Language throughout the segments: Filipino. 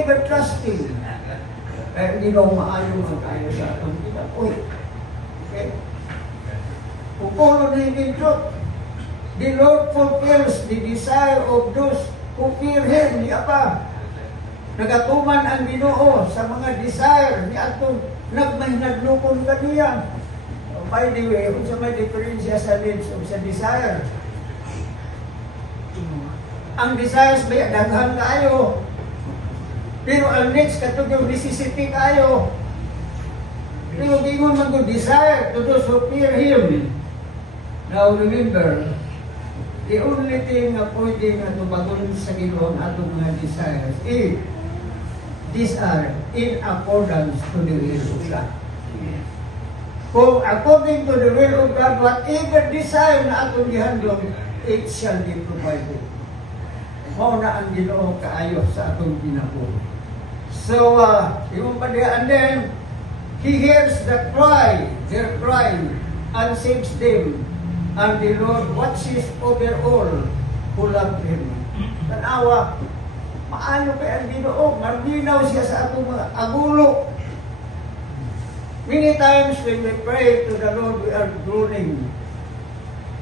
never trusting. Kaya hindi daw maayon ang tayo sa atong kinapoy. Okay? Kung puno na yung truth, the Lord fulfills the desire of those who fear Him. Di apa? Nagatuman ang Ginoo sa mga desire ni atong nagmahinadlukon kaniya. By the way, kung sa may diferensya sa needs o sa desire, ang desires may daghan kayo, pero ang needs katong yung necessity kayo. Pero di mo man desire to those who fear Him. Now remember, the only thing na pwede nga tumagon sa Ginoo ang atong mga desires is these are in accordance to the will of God. Kung according to the will of God, whatever desire na atong gihandom, it shall be provided. Mao na ang Ginoo kaayo sa atong ginabuhi. So, yung and then, He hears the cry, their cry, and saves them. And the Lord watches over all who love Him. Tanawa, maano kay ang Ginoo, marminaw siya sa atong mga agulo. Many times when we pray to the Lord, we are groaning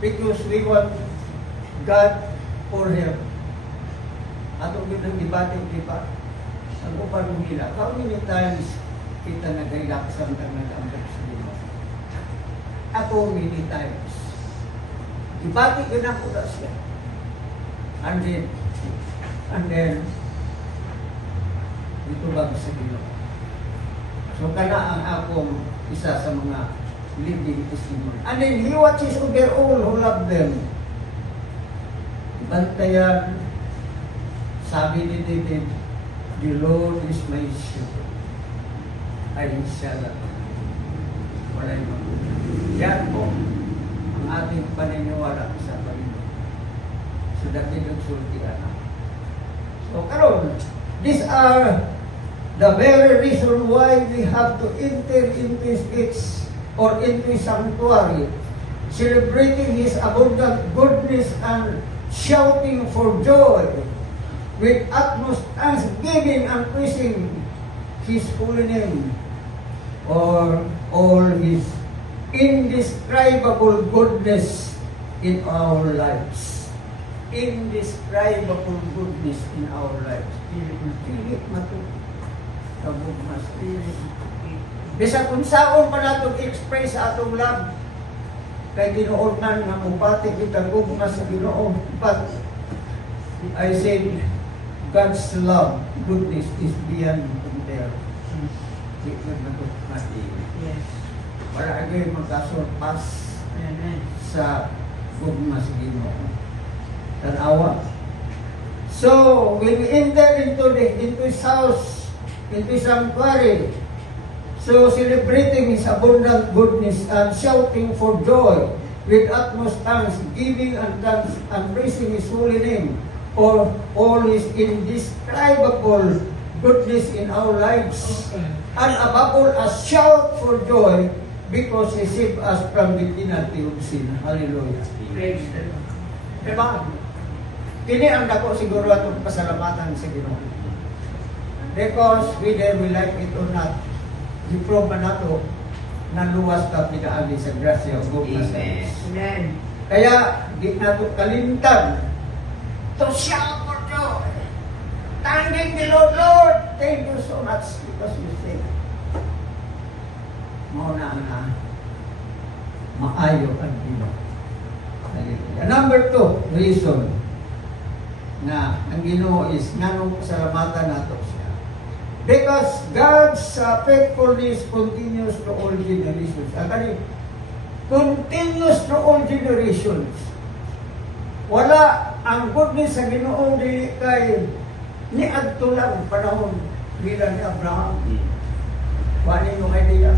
because we want God for help. Atong gitang dibating, di ba? Ang upan mong hila. How many times kita nag-relaxan kang nag-ambag sa Ginoo? Ako many times. Dibati ko na ko na siya. And then, itubag sa Ginoo. So, kana ang akong isa sa mga living testimony. And then, He watches over all who love them. Bantayan, sabi ni David, the Lord is my shepherd. I shall not walay magulang. Yan po ang ating paniniwala sa Panginoon. So, dati nagsulti na. So, karon, these are the very reason why we have to enter into His gates or into His sanctuary, celebrating His abundant goodness and shouting for joy with utmost thanksgiving and praising His holy name or all His indescribable goodness in our lives. Indescribable goodness in our lives. Pilit matuto. Kabog mas pilit. Bisa kung saan pa natin express sa atong love kay Ginoo man nga mupati kita gugma sa Ginoo. But I said God's love, goodness is beyond compare. Yes. Para agay magkasurpas sa gugma sa Ginoo. Tanawa. So when we enter into His house, into His sanctuary, so celebrating His abundant goodness and shouting for joy with utmost thanksgiving and praising His holy name for all His indescribable goodness in our lives. And above all, a shout for joy because He saved us from the penalty of sin. Hallelujah. Praise the Lord. Diba? Kini ang dako siguro atong pasalamatan sa Ginoo. Because whether we like it or not, i-prove man nato na luwas ka pinaagi sa grasya o goodness. Amen. Kaya, di nato kalimtan to shout for joy. Thanking the Lord, Lord. Thank you so much because you say, mauna na maayo ang Ginoo. Number 2, reason na ang Ginoo is nganong pasalamatan nato siya. Because God's faithfulness continues to all generations. Akali, continues to all generations. Wala ang goodness sa Ginoo dili kay ni adto lang panahon bilang ni Abraham. Wala yung idea.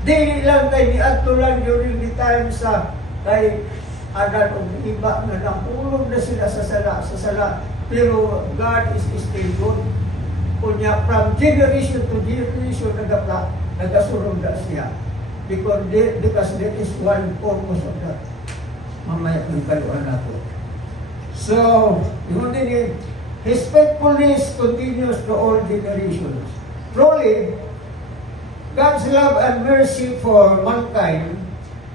Dili lang kay ni adto lang during the time sa kay Adan o iba na napulog na sila sa sala. Pero God is still good. Kunya from generation to generation nagasurong na siya. Because that is one purpose of that. Mamaya ng kaluan nato. So, yun din His faithfulness continues to all generations. Truly, God's love and mercy for mankind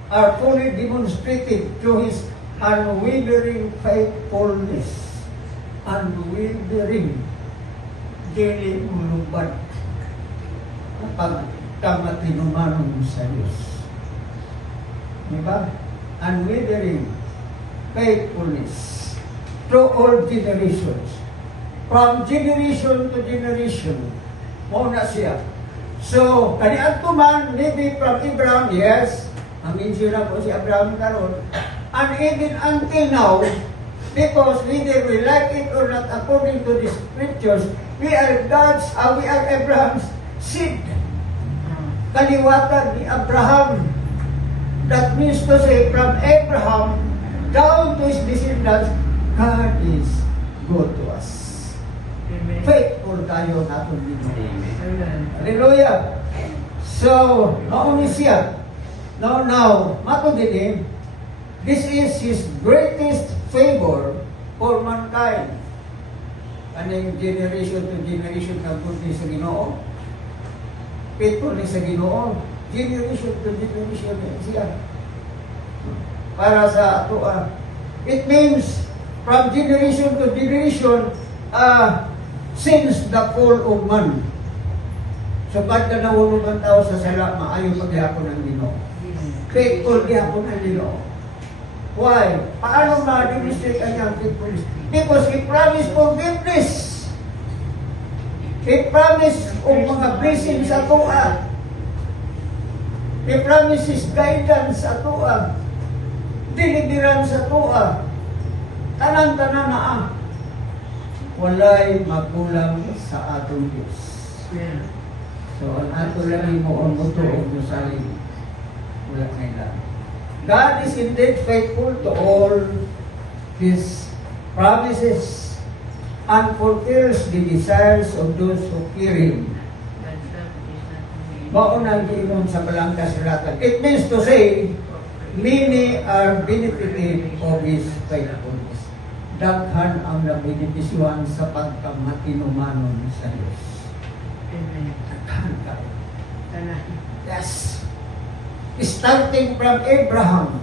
are fully demonstrated through His unwavering faithfulness. Unwavering. Dili mulubad kapag kamatinumanon sa Diyos. Diba? Unwavering faithfulness through all generations. From generation to generation, mauna siya. So, kaniang tuman, maybe from Abraham, yes, mention na po si Abraham karon, and even until now, because whether we like it or not, according to the scriptures, we are God's, we are Abraham's seed. Kaliwatan ni Abraham. That means to say, from Abraham down to his descendants, God is good to us. Amen. Faithful tayo natin dito. Amen. Hallelujah. So, nauni siya. Now, matugin this is His greatest favor for mankind. Kaning generation to generation na good sa Ginoo. Faithful ni sa Ginoo. Generation to generation siya. Para sa ato. It means from generation to generation since the fall of man. So, ba't na nawulog ang tao sa sala, maayon paghihapon ng Ginoo. Faithful gihapon ang Ginoo. Why? Paano ma-demonstrate ang iyang faithfulness? Because He promised forgiveness. He promised mga blessings sa tuwa. He promised His guidance sa tuwa. Diligiran sa tuwa. Tanan-tanan na walay magulang sa atong Diyos. So, ang ato lang mo ang mutuog mo sa aling wala ngayon. God is indeed faithful to all His promises and fulfills the desires of those who fear Him. Maunang giinom sa Balangka Silatan. It means to say, many are benefited of His faithfulness. Daghan ang nabenepisyohan sa pagkamatinumanon sa Diyos. Amen. Daghan ka. Tanan. Yes. Starting from Abraham,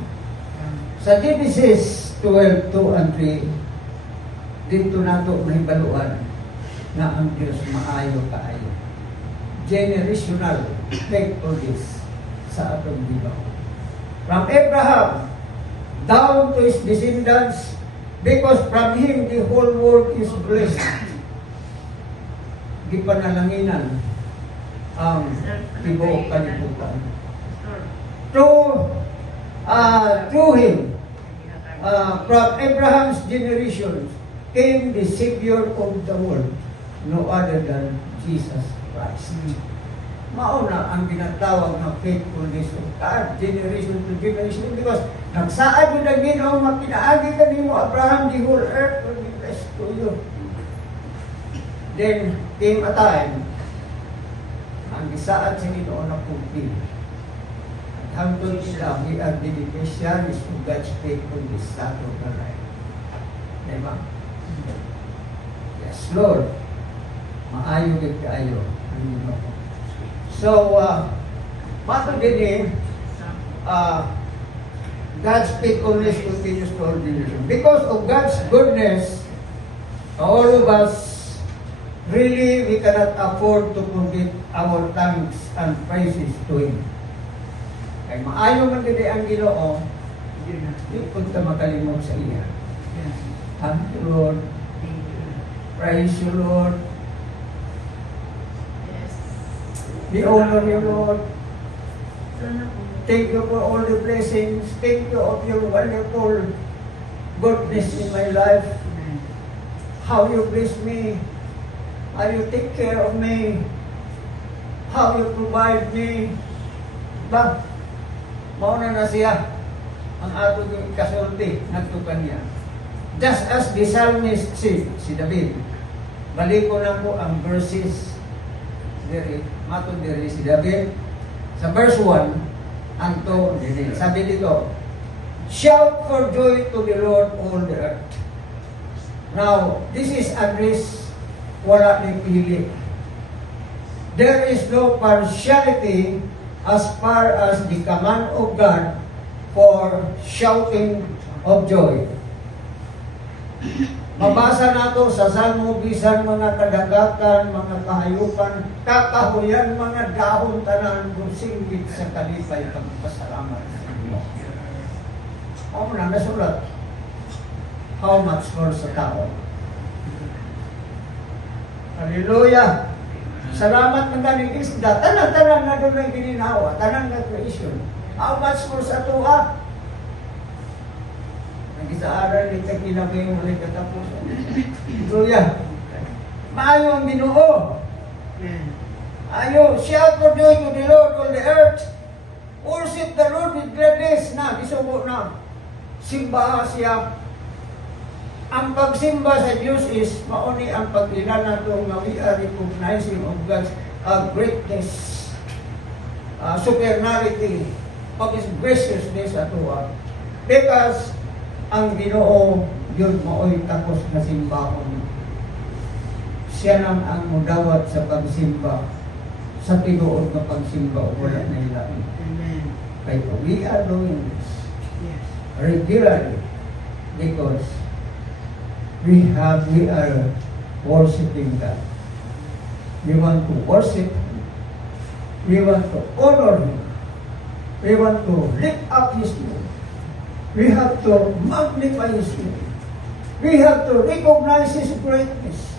sa Genesis 12:2 and 3, dito nato may baluan na ang Diyos maayo kaayo. Generational faithfulness sa atong Ginoo. From Abraham down to his descendants, because from him the whole world is blessed. Gipanalanginan ang tibuok kalibutan. Through him, from Abraham's generations, came the Savior of the world, no other than Jesus Christ. Mauna ang ginatawag na faithfulness of God, generation to generation, because nagsaad mo na Ginoo, mapinaagi ka ni mo, Abraham, the whole earth will be blessed to you. Then came a time, ang gisaad sa Ginoo na fulfill. Hangtod sila, we are the beneficiaries of God's faithfulness sa atong life. Diba? Yes, Lord. Maayo gid kaayo ang Ginoo. So, mato din God's faithfulness continues to all generations. Because of God's goodness, all of us, really, we cannot afford to forget our thanks and praises to Him. Kaya maayo man gid ang Ginoo, di pud ta makalimot sa iya. Thank you, Lord. Praise you, Lord. We honor you, Lord. Thank you for all the blessings. Thank you of your wonderful goodness in my life. How you bless me. How you take care of me. How you provide me. Ba? Mauna na siya ang ato yung kasulti nagtukan niya. Just as the psalmist said, si David, balik ko lang po ang verses diri, matod diri si David sa verse 1 anto diri. Sabi dito, shout for joy to the Lord all the earth. Now, this is address wala ni pili. There is no partiality as far as the command of God for shouting of joy. Mabasa nato sa Salmo, bisan mga kadagatan, mga kahayupan, kakahuyan, mga dahon tanan, singgit sa kalipay pagpasalamat sa Diyos. Ako na nasulat. How much more sa tao? Hallelujah! Salamat ng galing isda. Tanan-tanan na doon ang gininawa. Tanan na creation. How much more sa tuwa? Nag-isaaral ni Takinabay yung ulit katapusan. Hallelujah! Maayo ang Ginoo. Amen. Ayo, shout for joy to the Lord on the earth. Worship the Lord with gladness. Na, gisubo na. Simba siya. Ang pagsimba sa Diyos is mauni ang pagkilala nato nga we are recognizing of God's greatness, superiority, of His graciousness at uwa. Because ang Ginoo yun mao'y tapos na simbahon. Siya lang ang mudawat sa pagsimba, sa tinuod na pagsimba o wala na ilain. Amen. Kaya we are doing this Yes. regularly because we are worshiping God. We want to worship Him. We want to honor Him. We want to lift up His name. We have to magnify His name. We have to recognize His greatness.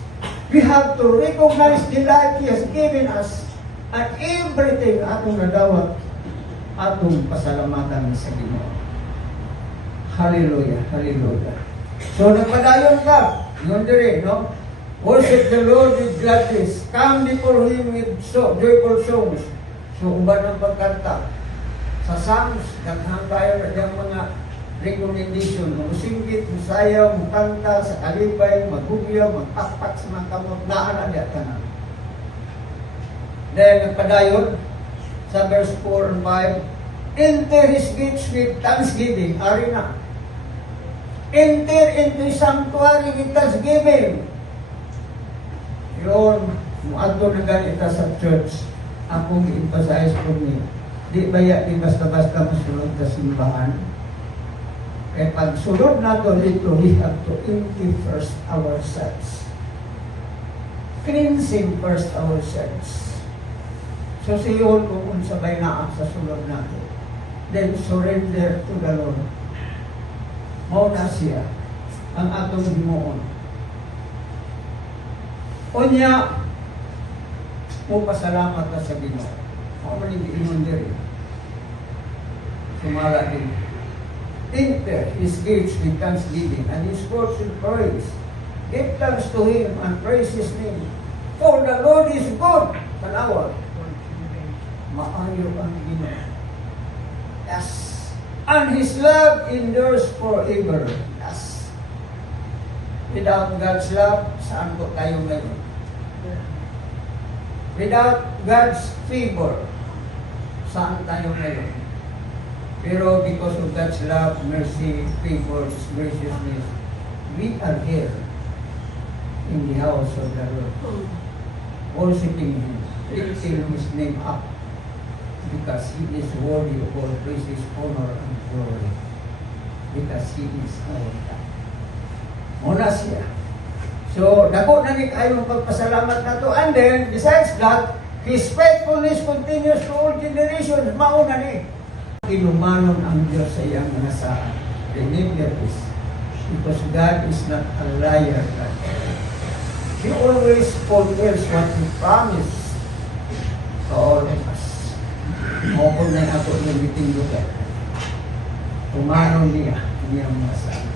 We have to recognize the life He has given us and everything atong nadawat atong pasalamatan sa Ginoo. Hallelujah, hallelujah. So nagpadayon ka, yun dire, no? Worship the Lord with gladness. Come before Him with joyful songs. So uban ang pagkanta. Sa Psalms, naghang tayo na diyang mga recommendation. Musinggit, musayaw, mukanta, sa kalibay, maghugyaw, magpakpak sa mga kamot, naan na ka na. Then nagpadayon, sa verse 4 and 5, enter His gates with thanksgiving, ari na. Enter into His sanctuary with thanksgiving. Yun, muadto na ganita sa church, akong emphasize ko niya. Di baya, di basta-basta masulod sa simbahan. Kaya pag sulod nato dito, we have to empty first ourselves. Cleansing first ourselves. So siyon kung unsabay na sa sulod nato. Then surrender to the Lord. Mao na siya ang atong Ginoo. Unya, mo pasalamat ka sa Ginoo. Mao man yung ingon diri. Sumala din. Enter His gates with thanksgiving and His courts with praise. Give thanks to Him and praise His name. For the Lord is good. Tanawa. Maayo ang Ginoo. Yes. And His love endures forever. Yes. Without God's love, saan po tayo ngayon? Without God's favor, saan tayo ngayon? Pero because of God's love, mercy, favor, His graciousness, we are here in the house of the Lord, worshiping Him, lifting His name up, because He is worthy of all praises, honor, and glory. Because He is our God. Muna siya. So, dako na ni kayong pagpasalamat na to. And then, besides that, His faithfulness continues to all generations. Mauna ni. Inumanon ang Diyos sa iyang mga saan. Remember this. Because God is not a liar. He always fulfills what He promised to all of us. Mokong na ako yung biting lugar. Tumanon niya niyang mga saan.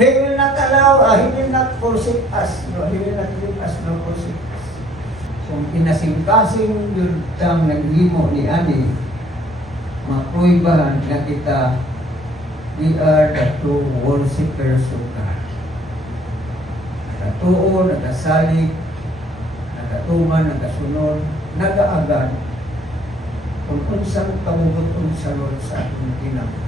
He will not allow, He will not forsake us. No, He will not leave us, no forsake us. Kung pinasing-kasing yung tang naghimo ni Ani, mapruibahan na kita, we are the true worshipers of God. Nakatuo, nakasalig, nakatuman, nakasunod, nagaagad, kung unsang kamubuton sa Lord sa atong kinang.